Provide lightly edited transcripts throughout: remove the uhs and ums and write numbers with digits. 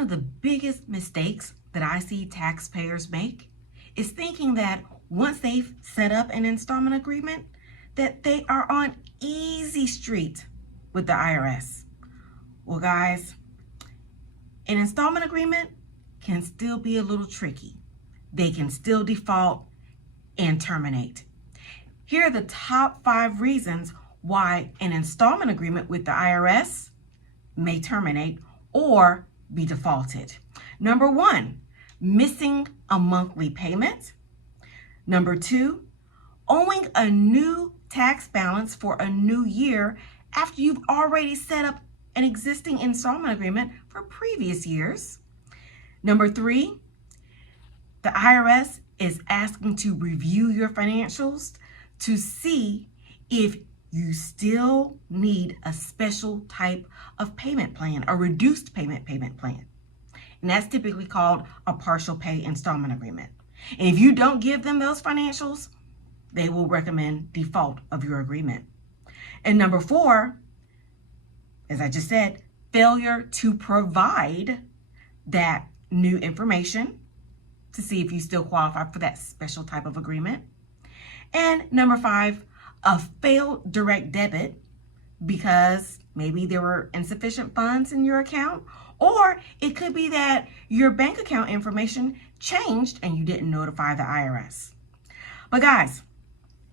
one of the biggest mistakes that I see taxpayers make is thinking that once they've set up an installment agreement, that they are on easy street with the IRS. Well, guys, an installment agreement can still be a little tricky. They can still default and terminate. Here are the top 5 reasons why an installment agreement with the IRS may terminate or be defaulted. Number 1, missing a monthly payment. Number 2, owing a new tax balance for a new year after you've already set up an existing installment agreement for previous years. Number 3, the IRS is asking to review your financials to see if you still need a special type of payment plan, a reduced payment plan. And that's typically called a partial pay installment agreement. And if you don't give them those financials, they will recommend default of your agreement. And number 4, as I just said, failure to provide that new information to see if you still qualify for that special type of agreement. And number 5, a failed direct debit because maybe there were insufficient funds in your account, or it could be that your bank account information changed and you didn't notify the IRS. But guys,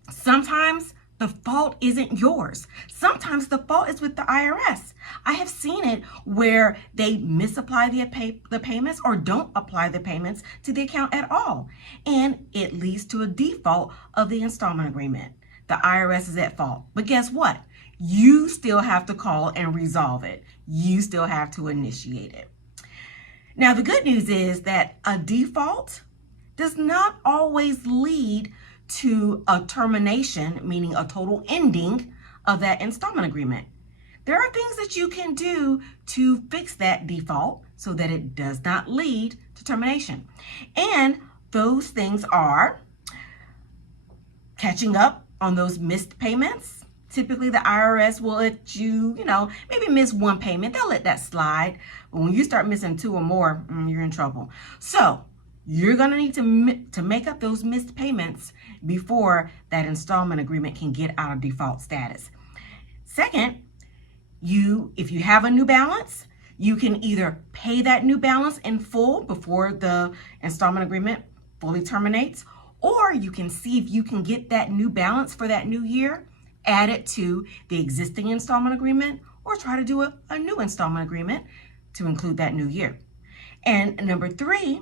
sometimes the fault isn't yours. Sometimes the fault is with the IRS. I have seen it where they misapply the payments or don't apply the payments to the account at all. And it leads to a default of the installment agreement. The IRS is at fault. But guess what? You still have to call and resolve it. You still have to initiate it. Now, the good news is that a default does not always lead to a termination, meaning a total ending of that installment agreement. There are things that you can do to fix that default so that it does not lead to termination. And those things are catching up on those missed payments. Typically, the IRS will let you, maybe miss one payment. They'll let that slide. But when you start missing 2 or more, you're in trouble. So you're going to need to make up those missed payments before that installment agreement can get out of default status. Second, if you have a new balance, you can either pay that new balance in full before the installment agreement fully terminates, or you can see if you can get that new balance for that new year, add it to the existing installment agreement, or try to do a new installment agreement to include that new year. And number 3,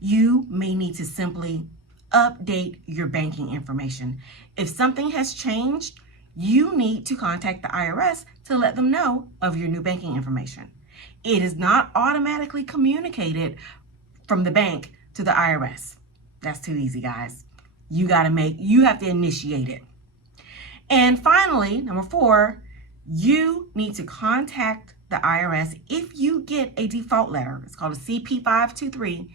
you may need to simply update your banking information. If something has changed, you need to contact the IRS to let them know of your new banking information. It is not automatically communicated from the bank to the IRS. That's too easy, guys. You have to initiate it. And finally, number 4, you need to contact the IRS if you get a default letter. It's called a CP-523.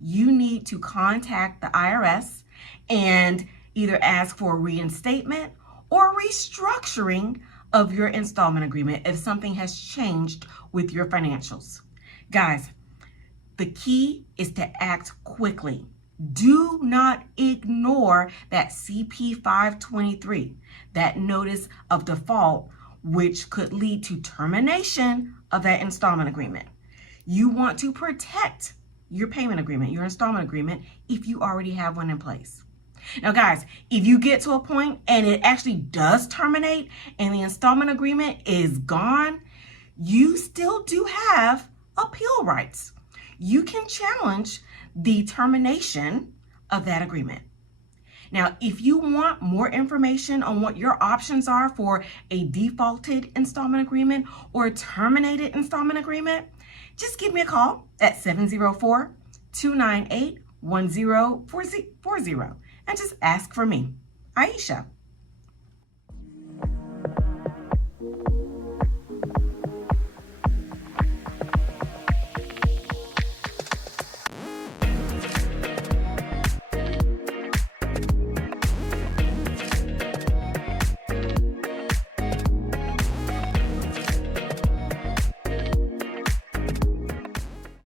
You need to contact the IRS and either ask for a reinstatement or restructuring of your installment agreement if something has changed with your financials. Guys, the key is to act quickly. Do not ignore that CP-523, that notice of default, which could lead to termination of that installment agreement. You want to protect your payment agreement, your installment agreement, if you already have one in place. Now, guys, if you get to a point and it actually does terminate and the installment agreement is gone, you still do have appeal rights. You can challenge the termination of that agreement. Now, if you want more information on what your options are for a defaulted installment agreement or a terminated installment agreement, just give me a call at 704-298-1040 and just ask for me, Aiysha.